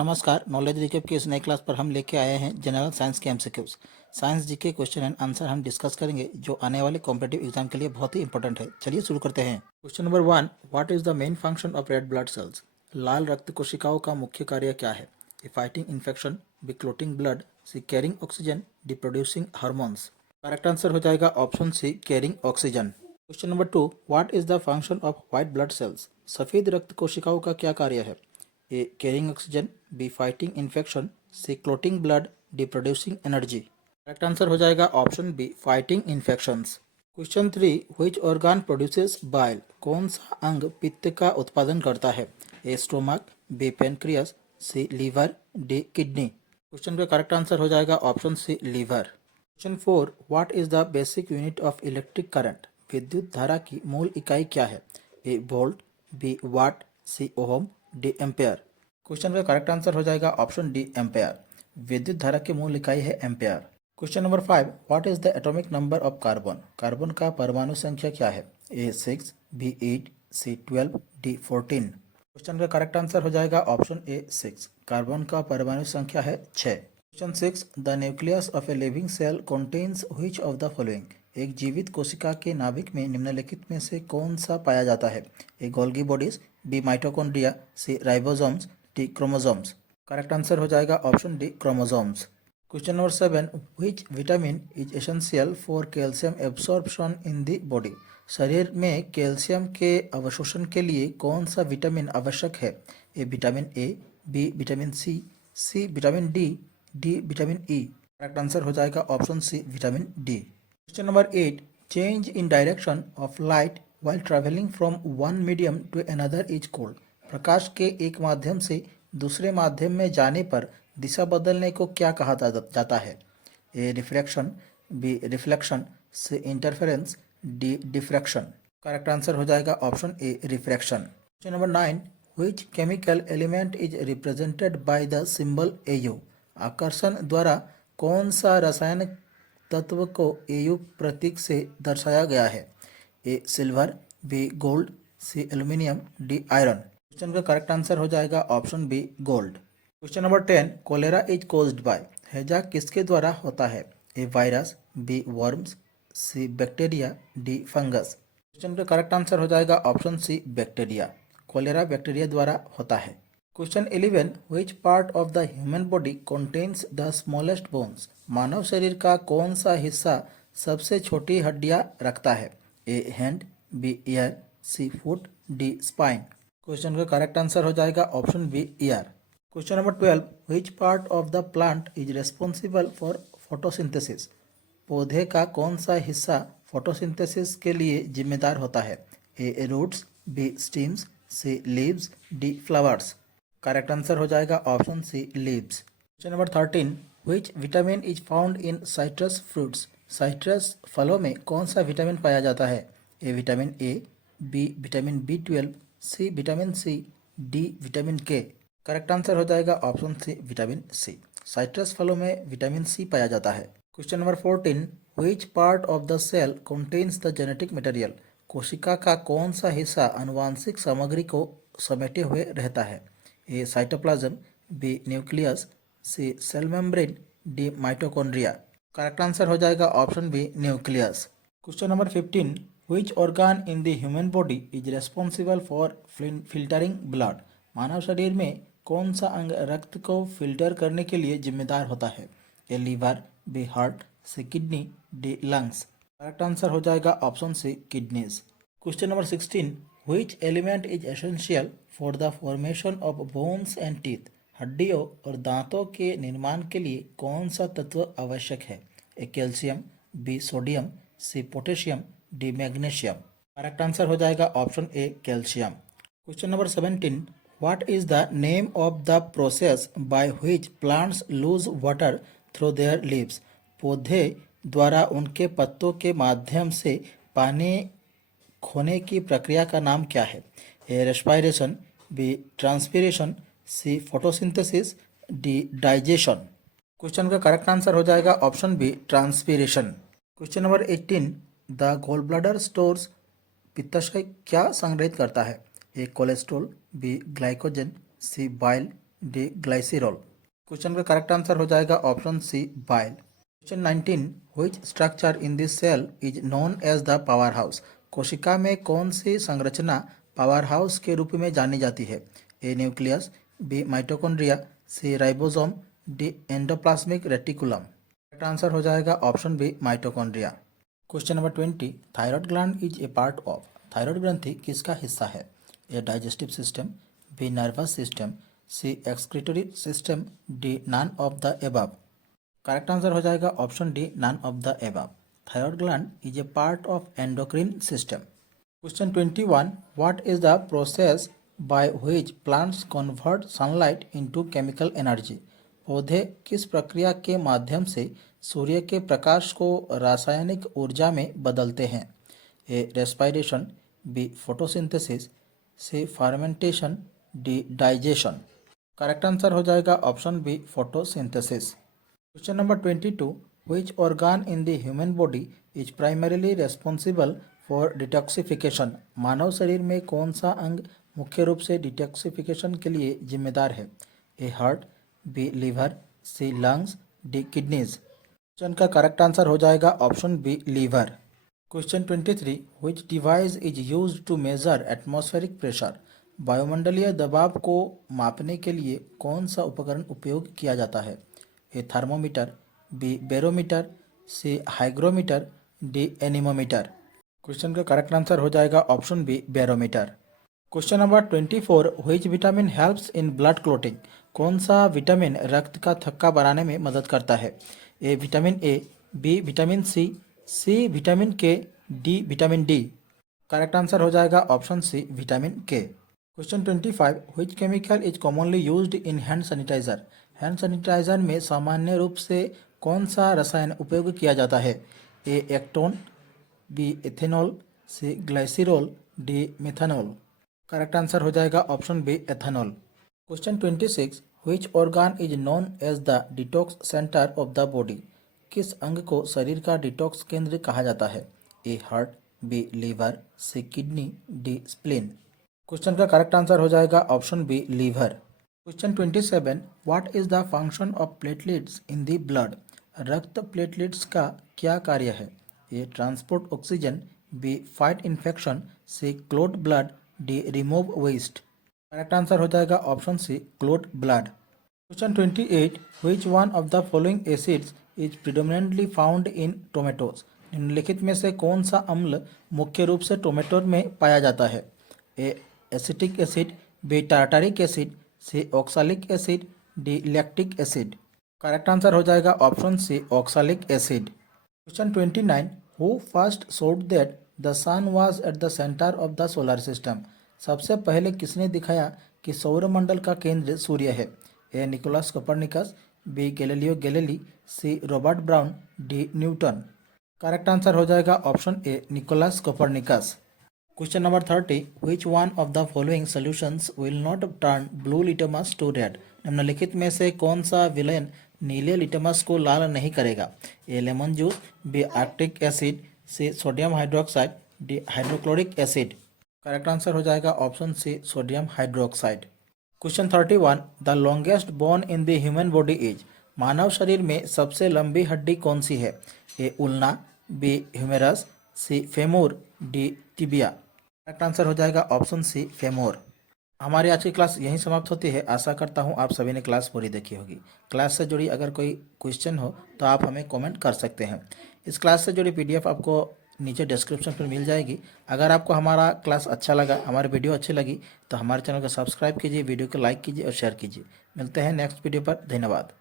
नमस्कार। Knowledge recap के इस नए क्लास पर हम लेके आए हैं जनरल साइंस के MCQs. Science GK question and answer हम डिस्कस करेंगे जो आने वाले कॉम्पिटिटिव एग्जाम के लिए बहुत ही इंपॉर्टेंट है। चलिए शुरू करते हैं। Question number 1, what is the main function of red blood cells? लाल रक्त कोशिकाओं का मुख्य कार्य क्या है? A fighting infection, B clotting blood, C carrying oxygen, D producing hormones. Correct answer हो जाएगा option C, carrying oxygen. Question number 2, what is the function of white blood cells? सफेद रक्त कोशिकाओं का क्या कार्य है? A carrying oxygen, B fighting infection, C clotting blood, D producing energy. Correct answer हो जाएगा option B, fighting infections. Question 3, which organ produces bile? कौन सा अंग पित्त का उत्पादन करता है? A stomach, B pancreas, C liver, D kidney. Question का करेक्ट आंसर हो जाएगा option C, liver. Question 4, what is the basic unit of electric current? विद्युत धारा की मूल इकाई क्या है? A volt, B watt, C ohm, D ampere. Question का करेक्ट आंसर हो जाएगा ऑप्शन डी, एम्पेयर। विद्युत धारा की मूल इकाई है ampere. Question number 5, what is the atomic number of carbon? Carbon का परमाणु संख्या क्या है? ए 6, बी 8, सी 12, डी 14। क्वेश्चन का करेक्ट आंसर हो जाएगा ऑप्शन ए 6। कार्बन का परमाणु संख्या है 6। Question 6, the nucleus of a living cell contains which of the following? एक जीवित कोशिका के नाभिक में निम्नलिखित में से कौन सा पाया जाता है? A Golgi bodies, B mitochondria, C ribosomes, D chromosomes. Correct answer हो जाएगा option D, chromosomes. Question number 7, which vitamin is essential for calcium absorption in the body? शरीर में कैल्शियम के अवशोषण के लिए कौन सा विटामिन आवश्यक है? A vitamin A, B vitamin C vitamin D, D vitamin E. Correct answer हो जाएगा option C, vitamin D. Question number 8, change in direction of light while traveling from one medium to another is called? प्रकाश के एक माध्यम से दूसरे माध्यम में जाने पर दिशा बदलने को क्या कहा जाता है? A refraction, B reflection, C interference, D diffraction. Correct answer हो जाएगा option A, refraction. Question number 9, which chemical element is represented by the symbol AU? आकर्षण द्वारा कौन सा रासायनिक तत्व को एयू प्रतीक से दर्शाया गया है? A silver, B gold, C aluminium, D iron. Question का करेक्ट आंसर हो जाएगा option B, gold. Question number 10, cholera is caused by? हैजा किसके द्वारा होता है? A virus, B worms, C bacteria, D fungus. Question का करेक्ट आंसर हो जाएगा option C, bacteria. Cholera bacteria द्वारा होता है। Question 11, which part of the human body contains the smallest bones? मानव शरीर का कौन सा हिस्सा सबसे छोटी हड्डियां रखता है? A hand, B ear, C foot, D spine. Question का करेक्ट आंसर हो जाएगा option B, ear. Question number 12, which part of the plant is responsible for photosynthesis? पौधे का कौन सा हिस्सा फोटोसिंथेसिस के लिए जिम्मेदार होता है? A roots, B stems, C leaves, D flowers. Correct answer हो जाएगा option C, leaves. Question number 13, which vitamin is found in citrus fruits? Citrus फलों में कौन सा विटामिन पाया जाता है? A vitamin A, B vitamin B12, C vitamin C, D vitamin K. Correct answer हो जाएगा option C, vitamin C. Citrus फलों में विटामिन सी पाया जाता है। Question number 14, which part of the cell contains the genetic material? कोशिका का कौन सा हिस्सा आनुवांशिक सामग्री को समेटे हुए रहता है? A cytoplasm, B nucleus, C cell membrane, D mitochondria. Correct answer हो जाएगा option B, nucleus. Question number 15, which organ in the human body is responsible for filtering blood? मानव शरीर में कौन सा अंग रक्त को फिल्टर करने के लिए जिम्मेदार होता है? A liver, B heart, C kidney, D lungs. Correct answer हो जाएगा option C, kidneys. Question number 16, which element is essential for the formation of bones and teeth? हड्डियों और दांतों के निर्माण के लिए कौन सा तत्व आवश्यक है? A calcium, B sodium, C potassium, D magnesium. Correct answer हो जाएगा option A, calcium. Question number 17, what is the name of the process by which plants lose water through their leaves? पौधे द्वारा उनके पत्तों के माध्यम से पानी खोने की प्रक्रिया का नाम क्या है? A respiration, B transpiration, C photosynthesis, D digestion. Question का करेक्ट आंसर हो जाएगा option B, transpiration. Question number 18, the gall bladder stores पित्ताशय क्या संग्रहित करता है? A cholesterol, B glycogen, C bile, D glycerol. Question का करेक्ट आंसर हो जाएगा option C bile. Question 19, which structure in this cell is known as the power house. कोशिका में कौन सी संरचना पावर हाउस के रूप में जानी जाती है। A nucleus, B mitochondria, C ribosome, D endoplasmic reticulum. Correct answer हो जाएगा option B mitochondria. Question number 20, thyroid gland is a part of. Thyroid ग्रंथि किसका हिस्सा है। A digestive system, B nervous system, C excretory system, D none of the above. Correct answer हो जाएगा option D none of the above. Thyroid gland is a part of endocrine system. Question 21, what is the process by which plants convert sunlight into chemical energy. पौधे किस प्रक्रिया के माध्यम से सूर्य के प्रकाश को रासायनिक ऊर्जा में बदलते हैं। A respiration, B photosynthesis, C fermentation, D digestion. Correct answer हो जाएगा option B photosynthesis. Question number 22, which organ in the human body is primarily responsible for detoxification. मानव शरीर में कौन सा अंग मुख्य रूप से डिटॉक्सिफिकेशन के लिए जिम्मेदार है। A heart, B liver, C lungs, D kidneys. Question का करेक्ट आंसर हो जाएगा option B liver. Question 23, which device is used to measure atmospheric pressure. वायुमंडलीय दबाव को मापने के लिए कौन सा उपकरण उपयोग किया जाता है। A thermometer, B barometer, C hygrometer, D anemometer. Question का करेक्ट आंसर हो जाएगा option B barometer. Question number 24, which vitamin helps in blood clotting. कौन सा विटामिन रक्त का थक्का बनाने में मदद करता है। A vitamin A, B vitamin C vitamin K, D vitamin D. Correct answer हो जाएगा option C vitamin K. Question 25, which chemical is commonly used in hand sanitiser. Hand sanitiser में सामान्य रूप से कौन सा रसायन उपयोग किया जाता है। A acetone, B ethanol, C glycerol, D methanol. Correct answer हो जाएगा option B ethanol. Question 26, which organ is known as the detox centre of the body. किस अंग को शरीर का डिटॉक्स केंद्र कहा जाता है। A heart, B liver, C kidney, D spleen. Question का करेक्ट आंसर हो जाएगा option B liver. Question 27, what is the function of platelets in the blood. रक्त प्लेटलेट्स का क्या कार्य है। A transport oxygen, B fight infection, C clot blood, D remove waste. Correct answer हो जाएगा option C clot blood. Question 28, which one of the following acids is predominantly found in tomatoes. निम्नलिखित में से कौन सा अम्ल मुख्य रूप से टोमेटो में पाया जाता है। A acetic acid, B tartaric acid, C oxalic acid, D lactic acid. Correct answer हो जाएगा option C oxalic acid. Question 29, who first showed that the sun was at the centre of the solar system. सबसे पहले किसने दिखाया कि सौरमंडल का केंद्र सूर्य है। A Nicholas Copernicus, B Galileo Galilei, C Robert Brown, D Newton. Correct answer हो जाएगा option A Nicholas Copernicus. Question number 30, which one of the following solutions will not turn blue litmus to red. निम्नलिखित में से कौन सा विलयन नीले litmus को लाल नहीं करेगा। A lemon juice, B arctic acid, C sodium hydroxide, D hydrochloric acid. Correct answer हो जाएगा option C sodium hydroxide. Question 31, the longest bone in the human body is. मानव शरीर में सबसे लंबी हड्डी कौन सी है। A ulna, B humerus, C femur, D tibia. Correct answer हो जाएगा ऑप्शन सी फेमोर। हमारी आज की क्लास यहीं समाप्त होती है। आशा करता हूँ आप सभी ने क्लास पूरी देखी होगी। क्लास से जुड़ी अगर कोई क्वेश्चन हो तो आप हमें कमेंट कर सकते हैं। इस क्लास से जुड़ी PDF आपको नीचे डिस्क्रिप्शन पर मिल जाएगी। अगर आपको हमारा क्लास अच्छा लगा, हमारी वीडियो अच्छी लगी तो हमारे चैनल को सब्सक्राइब कीजिए, वीडियो को लाइक कीजिए और शेयर कीजिए। मिलते हैं नेक्स्ट वीडियो पर। धन्यवाद।